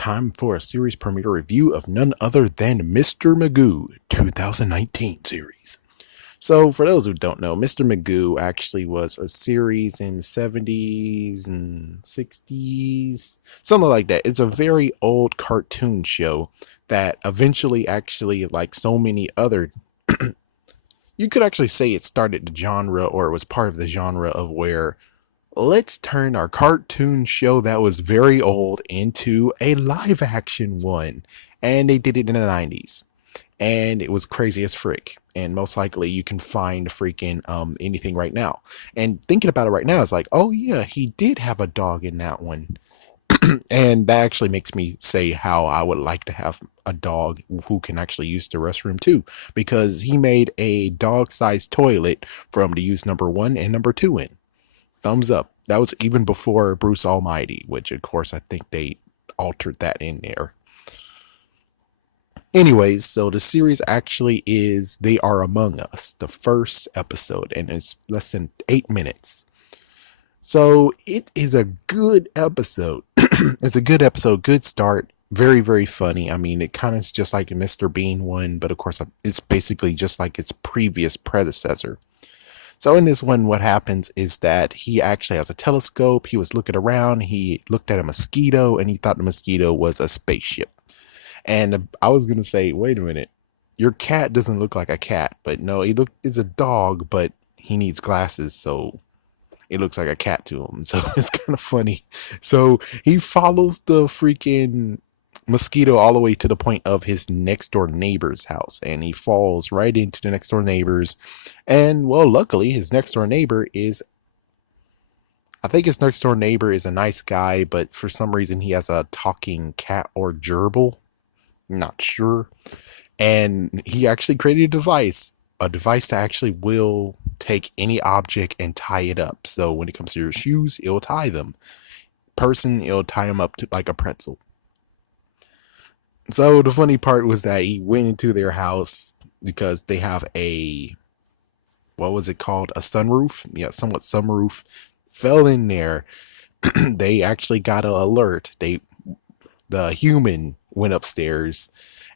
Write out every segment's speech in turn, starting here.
time for a series premiere review of none other than Mr. Magoo 2019 series. So, for those who don't know, Mr. Magoo actually was a series in the 70s and 60s, something like that. It's a very old cartoon show that eventually, actually, like so many other, you could actually say it started the genre, or it was part of the genre of where let's turn our cartoon show that was very old into a live action one. And they did it in the 90s. And it was crazy as frick. And most likely you can find freaking anything right now. And thinking about it right now, it's like, oh yeah, he did have a dog in that one. And that actually makes me say how I would like to have a dog who can actually use the restroom too. Because he made a dog-sized toilet from to use number 1 and number 2 in. Thumbs up. That was even before Bruce Almighty, which of course I think they altered that in there. Anyways, so the series actually is They Are Among Us, the first episode, and it's less than 8 minutes. So it is a good episode. It's a good episode, good start, very, very funny. I mean, it kind of is just like a Mr. Bean one, but of course it's basically just like its previous predecessor. So in this one, what happens is that he actually has a telescope. He was looking around. He looked at a mosquito and he thought the mosquito was a spaceship. And I was going to say, wait a minute, your cat doesn't look like a cat, but no, it's a dog, but he needs glasses. So it looks like a cat to him. So it's kind of funny. So he follows the freaking mosquito all the way to the point of his next door neighbor's house, and he falls right into the next door neighbor's. And well, luckily his next door neighbor is, I think his next door neighbor is a nice guy, but for some reason he has a talking cat or gerbil, not sure. And he actually created a device that actually will take any object and tie it up. So when it comes to your shoes, it'll tie them. Person, it'll tie them up to like a pretzel. So the funny part was that he went into their house because they have a, what was it called? A sunroof? Yeah, somewhat sunroof. Fell in there. They actually got an alert. The human went upstairs,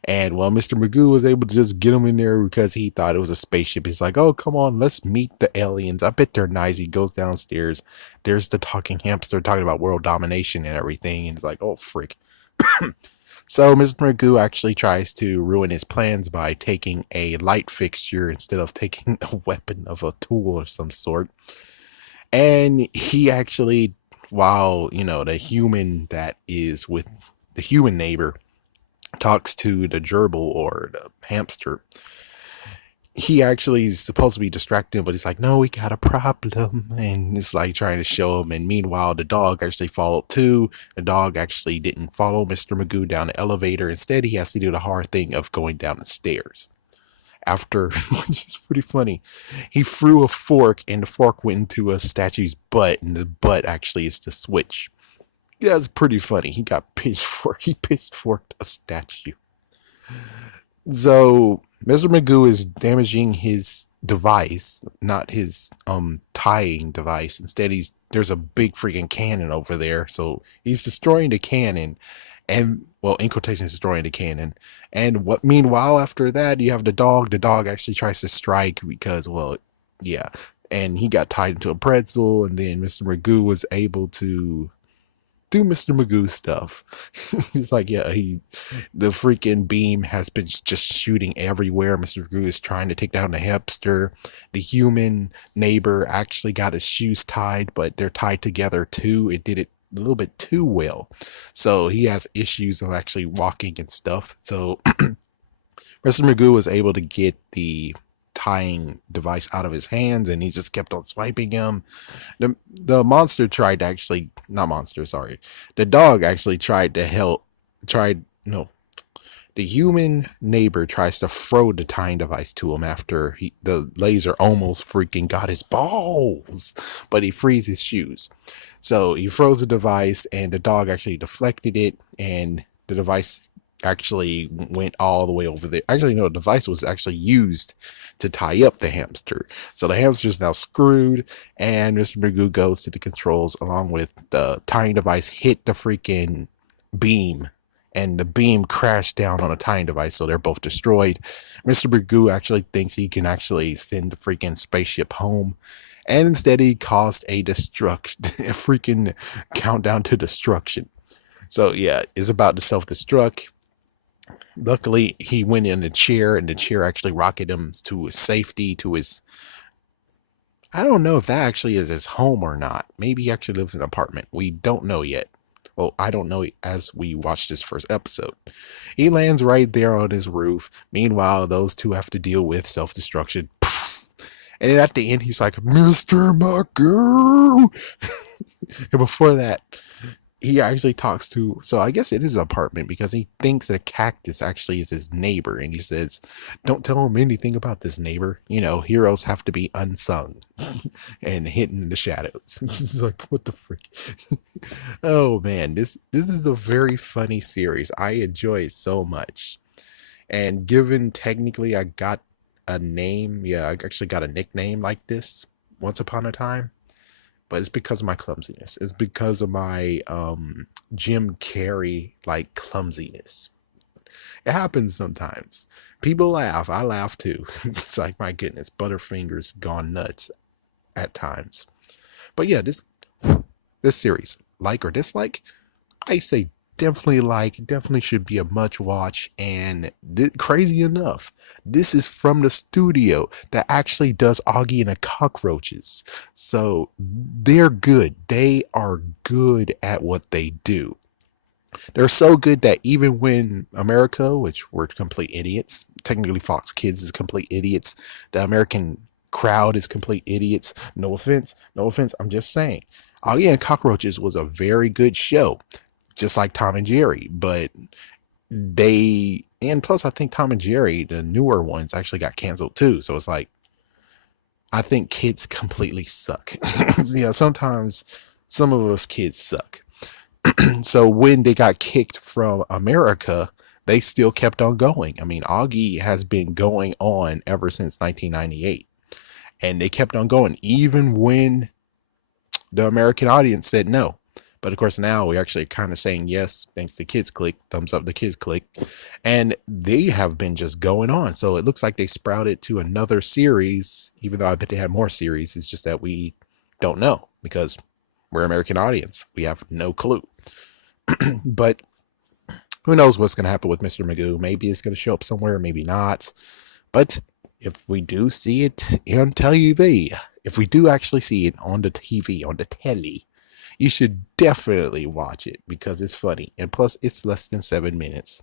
and well, Mr. Magoo was able to just get him in there because he thought it was a spaceship. He's like, oh, come on, let's meet the aliens. I bet they're nice. He goes downstairs. There's the talking hamster talking about world domination and everything. And it's like, oh, frick. So Mr. Magoo actually tries to ruin his plans by taking a light fixture instead of taking a weapon of a tool of some sort. And he actually, while, the human that is with the human neighbor talks to the gerbil or the hamster, he actually is supposed to be distracting, but he's like, no, we got a problem. And it's like trying to show him. And meanwhile, the dog actually followed too. The dog actually didn't follow Mr. Magoo down the elevator. Instead, he has to do the hard thing of going down the stairs. After, which is pretty funny, he threw a fork and the fork went into a statue's butt, and the butt actually is the switch. Yeah, it's pretty funny. He pitchforked a statue. So Mr. Magoo is damaging his device, not his tying device. Instead, there's a big freaking cannon over there. So he's destroying the cannon, and well, in quotations, destroying the cannon. And meanwhile, after that, you have the dog. The dog actually tries to strike because, well, yeah. And he got tied into a pretzel, and then Mr. Magoo was able to do Mr. Magoo stuff. He's like, yeah, the freaking beam has been just shooting everywhere. Mr. Magoo is trying to take down the hamster. The human neighbor actually got his shoes tied, but they're tied together too. It did it a little bit too well. So he has issues of actually walking and stuff. So Mr. Magoo was able to get the tying device out of his hands, and he just kept on swiping him. The monster tried to actually, not monster, sorry. The dog actually tried to no. The human neighbor tries to throw the tying device to him after the laser almost freaking got his balls, but he frees his shoes. So he throws the device, and the dog actually deflected it, and the device actually went all the way over there. Actually, no, the device was actually used to tie up the hamster. So the hamster is now screwed, and Mr. Magoo goes to the controls along with the tying device, hit the freaking beam, and the beam crashed down on a tying device, so they're both destroyed. Mr. Magoo actually thinks he can actually send the freaking spaceship home, and instead he caused a a freaking countdown to destruction. So yeah, it's about to self-destruct. Luckily, he went in the chair, and the chair actually rocketed him to his safety, to his. I don't know if that actually is his home or not. Maybe he actually lives in an apartment. We don't know yet. Well, I don't know as we watch this first episode. He lands right there on his roof. Meanwhile, those two have to deal with self destruction. And then at the end, he's like, Mr. Magoo. And before that, he actually talks to, so I guess it is an apartment because he thinks that a cactus actually is his neighbor. And he says, don't tell him anything about this neighbor. You know, heroes have to be unsung and hidden in the shadows. It's like, what the frick? Oh man, this is a very funny series. I enjoy it so much. And given technically I got a name, yeah, I actually got a nickname like this once upon a time, but it's because of my clumsiness. It's because of my Jim Carrey like clumsiness. It happens sometimes. People laugh. I laugh too. It's like, my goodness, Butterfinger's gone nuts at times. But yeah, this series, like or dislike, I say definitely like, definitely should be a much watch. And crazy enough, this is from the studio that actually does Augie and the Cockroaches. So they're good. They are good at what they do. They're so good that even when America, which we're complete idiots, technically Fox Kids is complete idiots, the American crowd is complete idiots. No offense, no offense. I'm just saying. Augie and Cockroaches was a very good show, just like Tom and Jerry. But and plus, I think Tom and Jerry, the newer ones, actually got canceled too. So it's like, I think kids completely suck. Yeah, sometimes some of us kids suck. So when they got kicked from America, they still kept on going. I mean, Augie has been going on ever since 1998, and they kept on going even when the American audience said no. But of course, now we're actually kind of saying yes, thanks to Kids Click, thumbs up the Kids Click, and they have been just going on. So it looks like they sprouted to another series, even though I bet they had more series. It's just that we don't know because we're American audience. We have no clue. But who knows what's going to happen with Mr. Magoo? Maybe it's going to show up somewhere, maybe not. But if we do see it on TV, if we do actually see it on the TV, on the telly, you should definitely watch it because it's funny. And plus, it's less than 7 minutes.